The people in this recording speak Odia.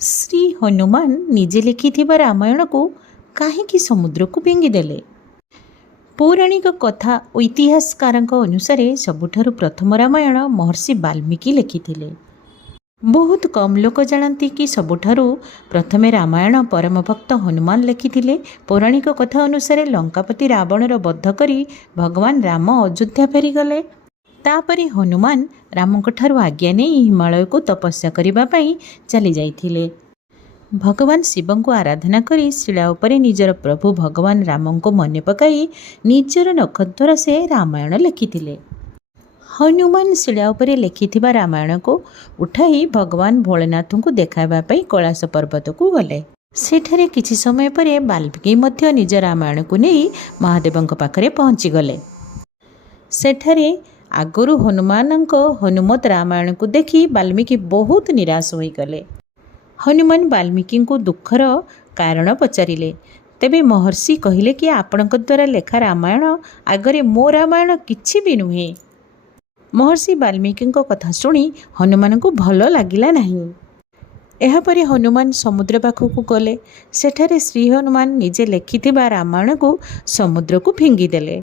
ଶ୍ରୀ ହନୁମାନ ନିଜେ ଲେଖିଥିବା ରାମାୟଣକୁ କାହିଁକି ସମୁଦ୍ରକୁ ଫିଙ୍ଗିଦେଲେ? ପୌରାଣିକ କଥା ଓ ଇତିହାସକାରଙ୍କ ଅନୁସାରେ ସବୁଠାରୁ ପ୍ରଥମ ରାମାୟଣ ମହର୍ଷି ବାଲ୍ମୀକି ଲେଖିଥିଲେ। ବହୁତ କମ୍ ଲୋକ ଜାଣନ୍ତି କି ସବୁଠାରୁ ପ୍ରଥମେ ରାମାୟଣ ପରମ ଭକ୍ତ ହନୁମାନ ଲେଖିଥିଲେ। ପୌରାଣିକ କଥା ଅନୁସାରେ ଲଙ୍କାପତି ରାବଣର ବଧ କରି ଭଗବାନ ରାମ ଅଯୋଧ୍ୟା ଫେରିଗଲେ। ତାପରେ ହନୁମାନ ରାମଙ୍କଠାରୁ ଆଜ୍ଞା ନେଇ ହିମାଳୟକୁ ତପସ୍ୟା କରିବା ପାଇଁ ଚାଲି ଯାଇଥିଲେ। ଭଗବାନ ଶିବଙ୍କୁ ଆରାଧନା କରି ଶିଳା ଉପରେ ନିଜର ପ୍ରଭୁ ଭଗବାନ ରାମଙ୍କୁ ମନେ ପକାଇ ନିଜର ନଖ ଦ୍ୱାରା ସେ ରାମାୟଣ ଲେଖିଥିଲେ। ହନୁମାନ ଶିଳା ଉପରେ ଲେଖିଥିବା ରାମାୟଣକୁ ଉଠାଇ ଭଗବାନ ଭୋଳନାଥଙ୍କୁ ଦେଖାଇବା ପାଇଁ କୈଳାସ ପର୍ବତକୁ ଗଲେ। ସେଠାରେ କିଛି ସମୟ ପରେ ବାଲ୍ମୀକି ମଧ୍ୟ ନିଜ ରାମାୟଣକୁ ନେଇ ମହାଦେବଙ୍କ ପାଖରେ ପହଞ୍ଚିଗଲେ। ସେଠାରେ ଆଗରୁ ହନୁମାନଙ୍କ ହନୁମତ ରାମାୟଣକୁ ଦେଖି ବାଲ୍ମୀକି ବହୁତ ନିରାଶ ହୋଇଗଲେ। ହନୁମାନ ବାଲ୍ମୀକିଙ୍କୁ ଦୁଃଖର କାରଣ ପଚାରିଲେ। ତେବେ ମହର୍ଷି କହିଲେ କି ଆପଣଙ୍କ ଦ୍ୱାରା ଲେଖା ରାମାୟଣ ଆଗରେ ମୋ ରାମାୟଣ କିଛି ବି ନୁହେଁ। ମହର୍ଷି ବାଲ୍ମୀକିଙ୍କ କଥା ଶୁଣି ହନୁମାନଙ୍କୁ ଭଲ ଲାଗିଲା ନାହିଁ। ଏହାପରେ ହନୁମାନ ସମୁଦ୍ର ପାଖକୁ ଗଲେ। ସେଠାରେ ଶ୍ରୀ ହନୁମାନ ନିଜେ ଲେଖିଥିବା ରାମାୟଣକୁ ସମୁଦ୍ରକୁ ଫିଙ୍ଗିଦେଲେ।